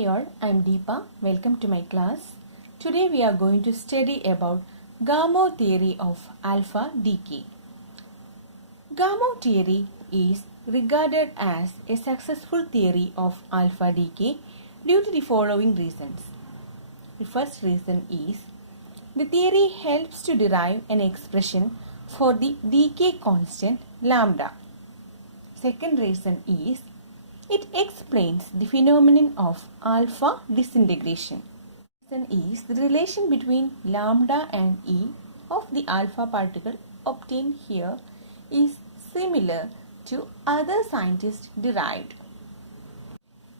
Hi all, I am Deepa. Welcome to my class. Today we are going to study about Gamow theory of alpha decay. Gamow theory is regarded as a successful theory of alpha decay due to the following reasons. The first reason is the theory helps to derive an expression for the decay constant lambda. Second reason is it explains the phenomenon of alpha disintegration. Reason is the relation between lambda and E of the alpha particle obtained here is similar to other scientists derived.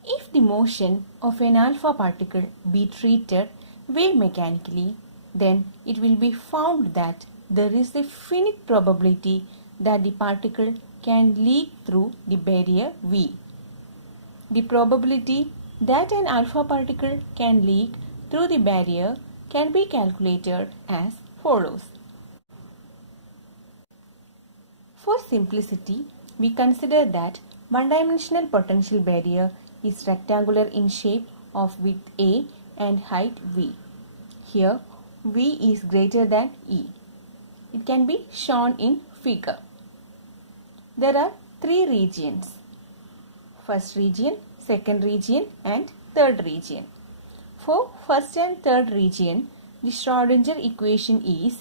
If the motion of an alpha particle be treated wave mechanically, then it will be found that there is a finite probability that the particle can leak through the barrier V. The probability that an alpha particle can leak through the barrier can be calculated as follows. For simplicity, we consider that one-dimensional potential barrier is rectangular in shape of width A and height V. Here, V is greater than E. It can be shown in figure. There are three regions. First region, second region and third region. For first and third region, the Schrödinger equation is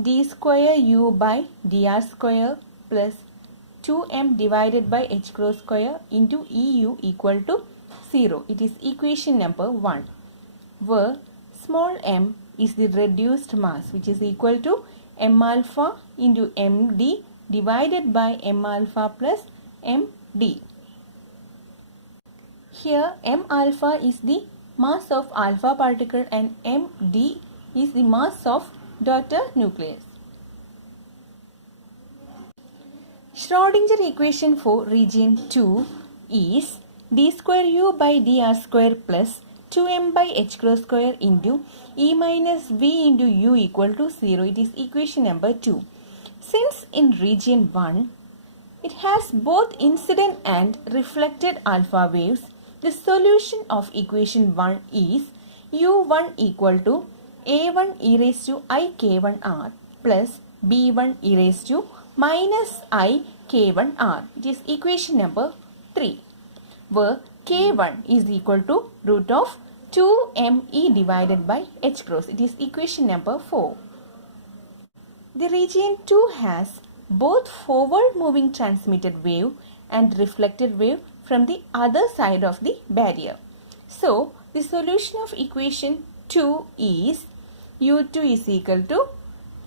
d square u by dr square plus 2m divided by h cross square into eu equal to 0. It is equation number 1, where small m is the reduced mass, which is equal to m alpha into md divided by m alpha plus md. Here m alpha is the mass of alpha particle and md is the mass of daughter nucleus. Schrödinger equation for region 2 is d square u by dr square plus 2m by h cross square into e minus v into u equal to 0. It is equation number 2. Since in region 1 it has both incident and reflected alpha waves, the solution of equation 1 is u1 equal to a1 e raised to I k1r plus b1 e raised to minus I k1r. It is equation number 3, where k1 is equal to root of 2me divided by h cross. It is equation number 4. The region 2 has both forward moving transmitted wave and reflected wave from the other side of the barrier. So, the solution of equation 2 is u2 is equal to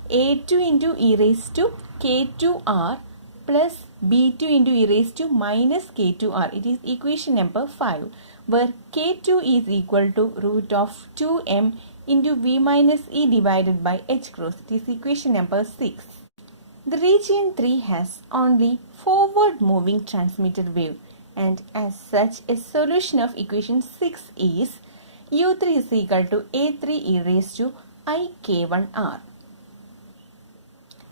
a2 into e raised to k2r plus b2 into e raised to minus k2r. It is equation number 5, where k2 is equal to root of 2m into v minus e divided by h cross. It is equation number 6. The region 3 has only forward moving transmitted wave, and as such a solution of equation 6 is u3 is equal to a3 e raised to I k1r.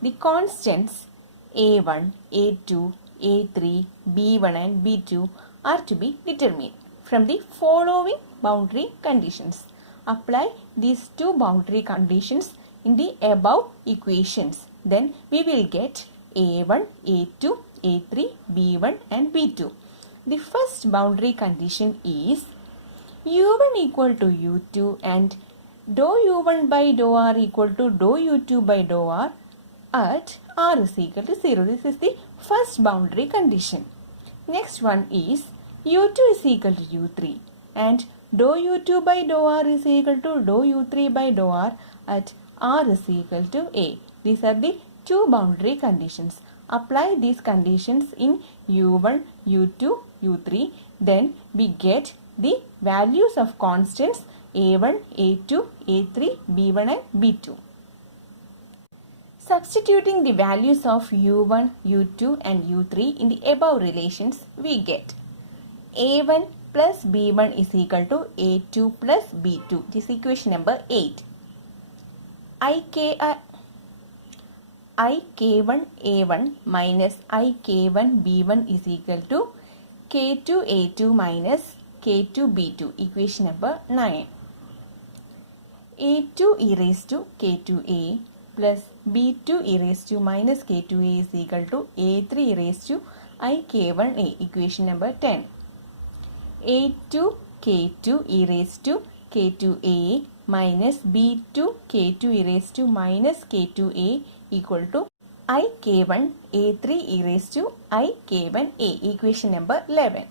The constants a1, a2, a3, b1 and b2 are to be determined from the following boundary conditions. Apply these two boundary conditions in the above equations. Then we will get a1, a2, a3, b1 and b2. The first boundary condition is u1 equal to u2 and dou u1 by dou r equal to dou u2 by dou r at r is equal to 0. This is the first boundary condition. Next one is u2 is equal to u3 and dou u2 by dou r is equal to dou u3 by dou r at r is equal to a. These are the two boundary conditions. Apply these conditions in u1, u2, u3. Then we get the values of constants a1, a2, a3, b1 and b2. Substituting the values of u1, u2 and u3 in the above relations, we get a1 plus b1 is equal to a2 plus b2. This is equation number 8. I k1 a1 minus I k1 b1 is equal to k2 a2 minus k2 b2, equation number 9. a2 e raised to k2a plus b2 e raised to minus k2a is equal to a3 e raised to ik1a, equation number 10. a2 k2 e raised to k2a minus b2 k2 e raised to minus k2a equal to ik1 a3 e raised to ik1a, equation number 11.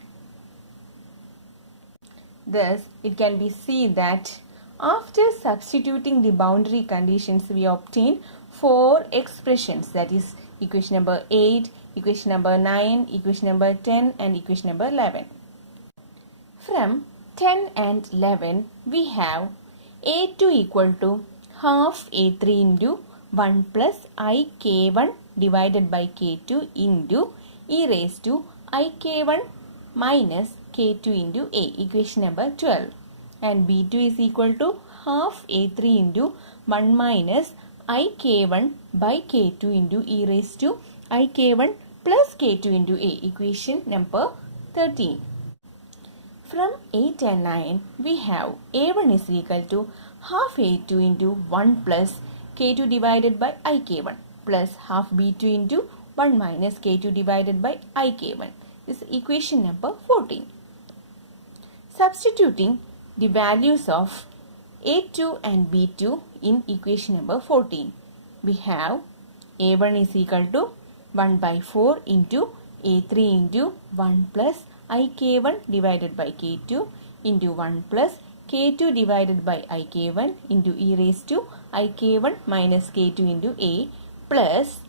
Thus, it can be seen that after substituting the boundary conditions, we obtain 4 expressions, that is equation number 8, equation number 9, equation number 10 and equation number 11. From 10 and 11, we have a2 equal to half a3 into 1 plus ik1 divided by k2 into e raised to ik1 minus k2 into a, equation number 12. And b2 is equal to half a3 into 1 minus ik1 by k2 into e raised to ik1 plus k2 into a, equation number 13. From 8 and 9, we have a1 is equal to half a2 into 1 plus k2 divided by ik1 plus half b2 into 1 minus k2 divided by ik1. This is equation number 14. Substituting the values of a2 and b2 in equation number 14, we have a1 is equal to 1 by 4 into a3 into 1 plus ik1 divided by k2 into 1 plus k2 divided by ik1 into e raised to ik1 minus k2 into a plus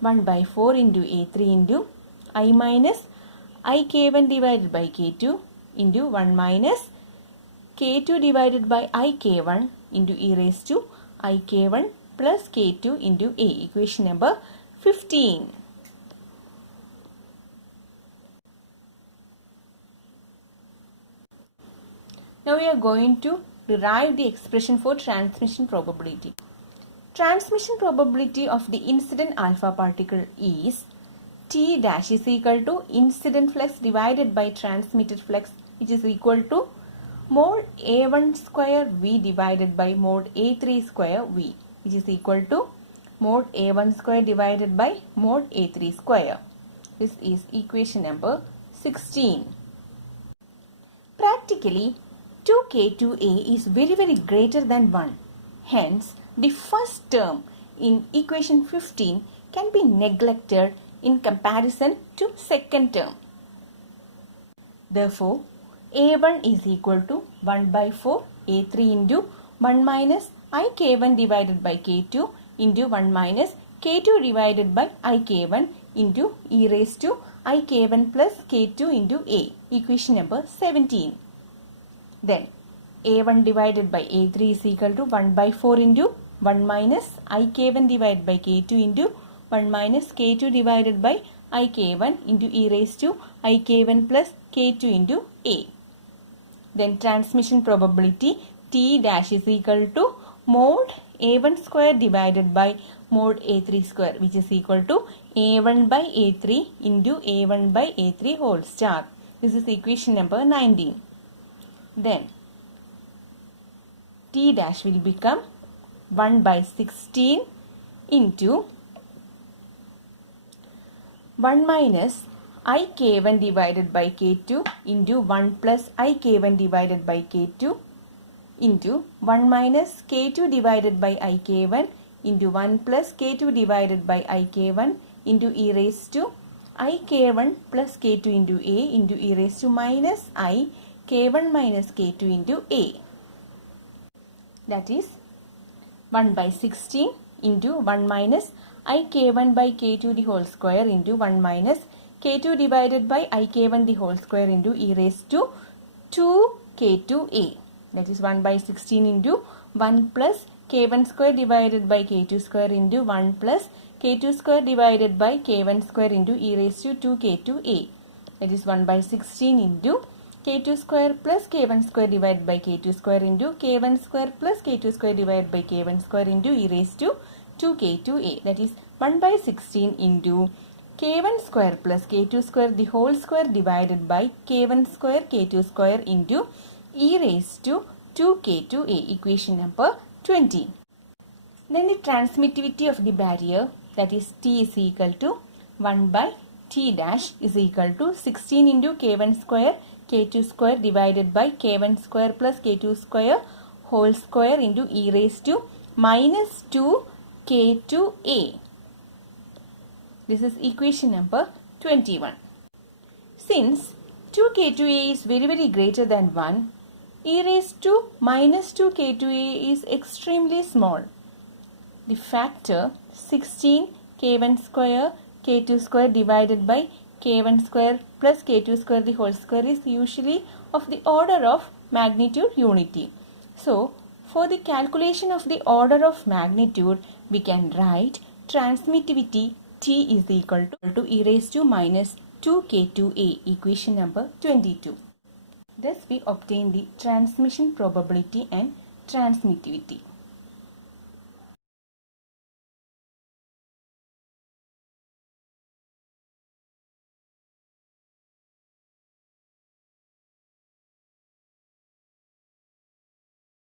1 by 4 into a3 into I minus ik1 divided by k2 into 1 minus k2 divided by ik1 into e raised to ik1 plus k2 into a, equation number 15. Now we are going to derive the expression for transmission probability. Transmission probability of the incident alpha particle is T dash is equal to incident flux divided by transmitted flux, which is equal to mod A1 square V divided by mod A3 square V, which is equal to mod A1 square divided by mod A3 square. This is equation number 16. Practically, 2k2a is very greater than 1. Hence, the first term in equation 15 can be neglected in comparison to second term. Therefore, a1 is equal to 1 by 4 a3 into 1 minus ik1 divided by k2 into 1 minus k2 divided by ik1 into e raised to ik1 plus k2 into a, equation number 17. Then a1 divided by a3 is equal to 1 by 4 into 1 minus ik1 divided by k2 into 1 minus k2 divided by ik1 into e raised to ik1 plus k2 into a. Then transmission probability T dash is equal to mod a1 square divided by mod a3 square, which is equal to a1 by a3 into a1 by a3 whole star. This is equation number 19. Then T dash will become 1 by 16 into 1 minus ik1 divided by k2 into 1 plus ik1 divided by k2 into 1 minus k2 divided by ik1 into 1 plus k2 divided by ik1 into e raised to ik1 plus k2 into a into e raised to minus I k1 minus k2 into a. That is 1 by 16 into 1 minus ik1 by k2 the whole square into 1 minus k2 divided by ik1 the whole square into e raised to 2k2a. That is 1 by 16 into 1 plus k1 square divided by k2 square into 1 plus k2 square divided by k1 square into e raised to 2k2a. That is 1 by 16 into k2 square plus k1 square divided by k2 square into k1 square plus k2 square divided by k1 square into e raised to 2k2a. That is 1 by 16 into k1 square plus k2 square the whole square divided by k1 square k2 square into e raised to 2k2a, equation number 20. Then the transmittivity of the barrier, that is T is equal to 1 by T dash is equal to 16 into k1 square k2 square divided by k1 square plus k2 square whole square into e raised to minus 2 k2a. This is equation number 21. Since 2k2a is very greater than 1, e raised to minus 2k2a is extremely small. The factor 16 k1 square k2 square divided by k1 square plus k2 square the whole square is usually of the order of magnitude unity. So, for the calculation of the order of magnitude, we can write transmittivity T is equal to e raised to minus 2k2a, equation number 22. Thus, we obtain the transmission probability and transmittivity.